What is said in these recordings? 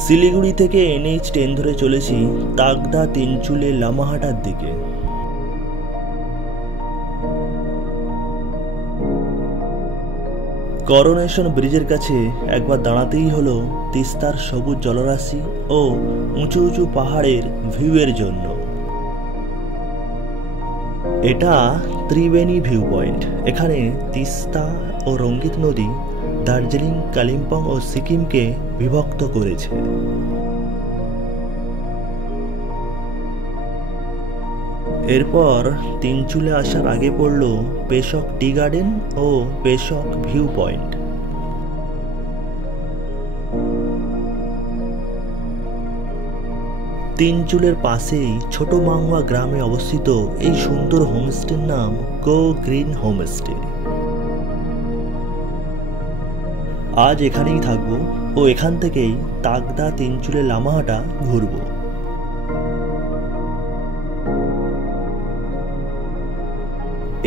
শিলিগুড়ি থেকে NH10 ধরে চলেছি তাগদা তিনচুলে লামাহাটার দিকে। করোনেশন ব্রিজের কাছে একবার দাঁড়াতেই হলো তিস্তার সবুজ জলরাশি ও উঁচু উঁচু পাহাড়ের ভিউয়ের জন্য। এটা ত্রিবেণী ভিউ পয়েন্ট। এখানে তিস্তা ও রঙ্গিত নদী দার্জিলিং, কালিম্পং ও সিকিমকে বিভক্ত করেছে। এরপর তিনচুলে আসার আগে পড়ল পেশক টি গার্ডেন ও পেশক ভিউ পয়েন্ট। তিনচুলের পাশেই ছোট মাংওয়া গ্রামে অবস্থিত এই সুন্দর হোমস্টের নাম গো গ্রিন হোমস্টে। আজ এখানেই থাকবো ও এখান থেকেই তাগদা তিনচুলে লামাহাটা ঘুরবো।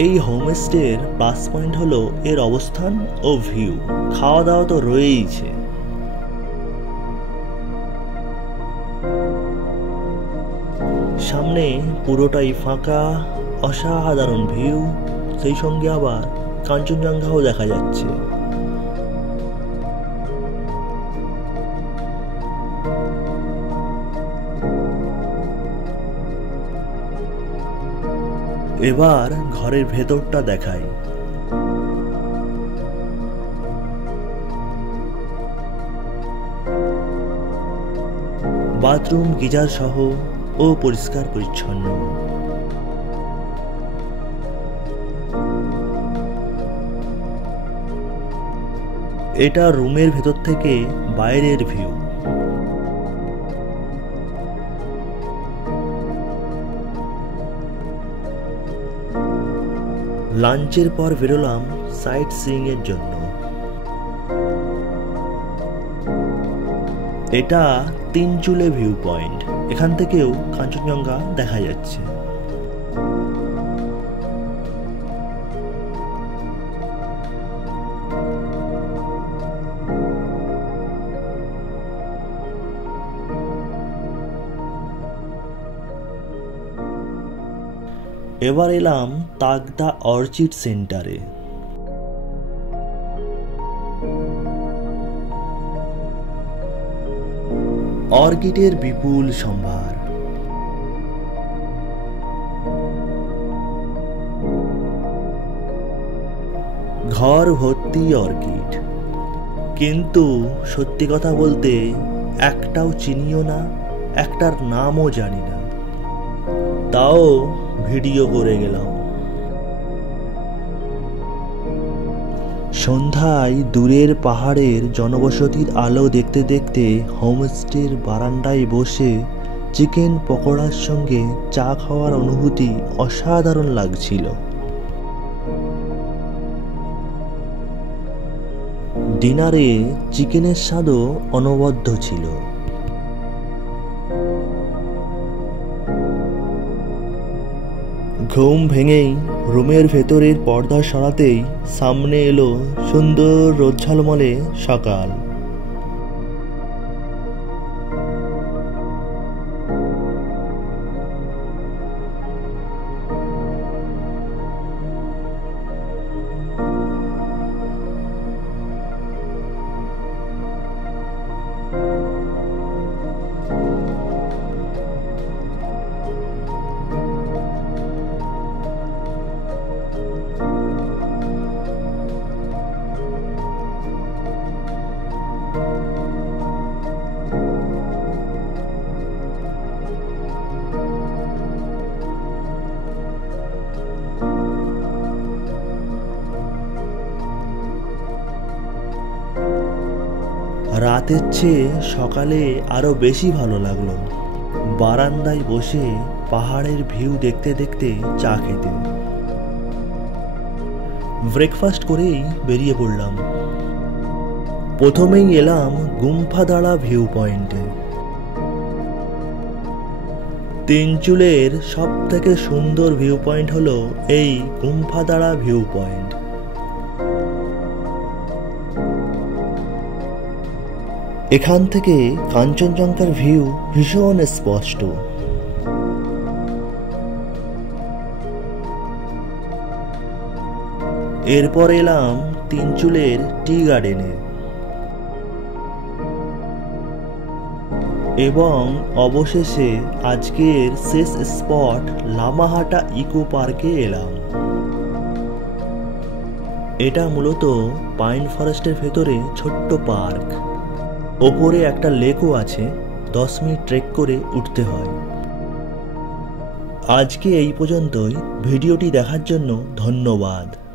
এই হোমস্টের প্লাস পয়েন্ট হলো এর অবস্থান ও ভিউ। খাওয়া দাওয়া তো রয়েইছে। সামনে পুরোটাই ফাঁকা, অসাধারণ ভিউ, সেই সঙ্গে আবার কাঞ্চনজঙ্ঘাও দেখা যাচ্ছে। এবার ঘরের ভেতরটা দেখাই। বাথরুম, গিজার সহ ও পরিষ্কার পরিচ্ছন্ন। এটা রুমের ভেতর থেকে বাইরের ভিউ। লাঞ্চের পর বেরোলাম সাইট সিইং এর জন্য। এটা তিনচুলে ভিউ পয়েন্ট। এখান থেকেও কাঞ্চনজঙ্ঘা দেখা যাচ্ছে। এবার এলাম তাগদা অর্চিড সেন্টারে। অর্কিডের বিপুল সম্ভার। ঘর ভর্তি অর্কিড, কিন্তু সত্যি কথা বলতে একটাও চিনিও না, একটার নামও জানি না, তাও ভিডিও করে গেলাম। সন্ধ্যায় দূরের পাহাড়ের জনবসতির আলো দেখতে দেখতে হোমস্টের বারান্দায় বসে চিকেন পকোড়ার সঙ্গে চা খাওয়ার অনুভূতি অসাধারণ লাগছিল। ডিনারে চিকেনের স্বাদও অনবদ্য ছিল। ঘুম ভেঙেই রুমের ভেতরের পর্দা সরাতেই সামনে এলো সুন্দর রোদ ঝলমলে সকাল। রাতের চেয়ে সকালে আরো বেশি ভালো লাগলো বারান্দায় বসে পাহাড়ের ভিউ দেখতে দেখতে চা খেতে। ব্রেকফাস্ট করেই বেরিয়ে পড়লাম। প্রথমেই এলাম গুম্ফাদাড়া ভিউ পয়েন্টে। তিনচুলের সব থেকে সুন্দর ভিউ পয়েন্ট হলো এই গুম্ফাদাড়া ভিউ পয়েন্ট। এখান থেকে কাঞ্চনজঙ্ঘার ভিউ ভীষণ স্পষ্ট। এরপর এলাম তিনচুলের টি গার্ডেনে এবং অবশেষে আজকের শেষ স্পট লামাহাটা ইকো পার্কে এলাম। এটা মূলত পাইন ফরেস্টের ভেতরে ছোট্ট পার্ক। ওপরে একটা লেকও আছে, 10 মিনিট ট্রেক করে উঠতে হয়। আজকে এই পর্যন্তই। ভিডিওটি দেখার জন্য ধন্যবাদ।